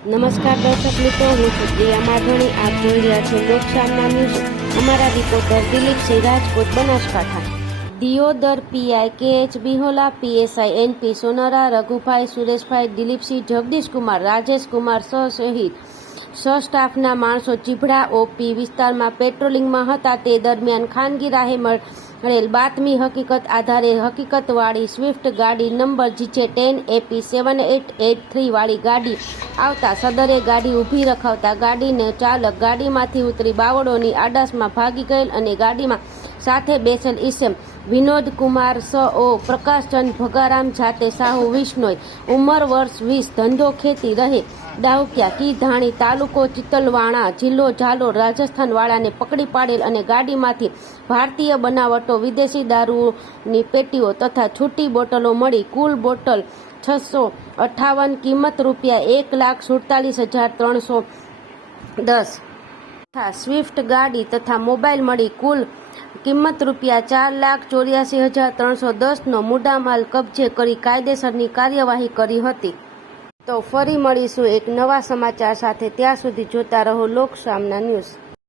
નમસ્કાર દર્શક મિત્રો, હું છું પ્રિયા માધવણી. આપ જોઈ રહ્યા છો લોકશામના ન્યૂઝ. અમારા reporter Dilipsinh Rajput, Banaskantha. Deodar PI K H. Bihola, PSI N P. Sonara, Raghubhai, Sureshbhai, Dilipsinh, Jagdishkumar, Rajeshkumar સહિત સ્ટાફના માણસો ચીભડા ઓપી વિસ્તારમાં પેટ્રોલિંગમાં હતા. તે દરમિયાન ખાનગી રાહે મળેલ બાતમી હકીકત આધારે હકીકતવાળી સ્વિફ્ટ ગાડી નંબર GJ10 AP 7883 વાળી ગાડી આવતા સદરે ગાડી ઊભી રખાવતા ગાડીને ચાલક ગાડીમાંથી ઉતરી બાવળોની આડાશમાં ભાગી ગયેલ અને ગાડીમાં સાથે બેસેલ ઈસમ વિનોદ કુમાર સ.ઓ. પ્રકાશચંદ ભગારામ જાતે સાહુ વિશ્નોઈ, ઉંમર વર્ષ 20, ધંધો ખેતી, રહે ડાઉકિયા કી ધાણી, તાલુકો ચિતલવાણા, જિલ્લો ઝાલોર, રાજસ્થાન વાળાને પકડી પાડેલ અને ગાડીમાંથી ભારતીય બનાવટો વિદેશી દારૂની પેટીઓ તથા છૂટી બોટલો મળી કુલ બોટલ 658, કિંમત રૂપિયા 1,47,310 તથા સ્વિફ્ટ ગાડી તથા મોબાઈલ મળી કુલ કિંમત રૂપિયા 4,84,310 નો મુદ્દામાલ કબજે કરી કાયદેસરની કાર્યવાહી કરી હતી. તો ફરી મળીશું એક નવા સમાચાર સાથે. ત્યાં સુધી જોતા રહો લોકશામના ન્યૂઝ.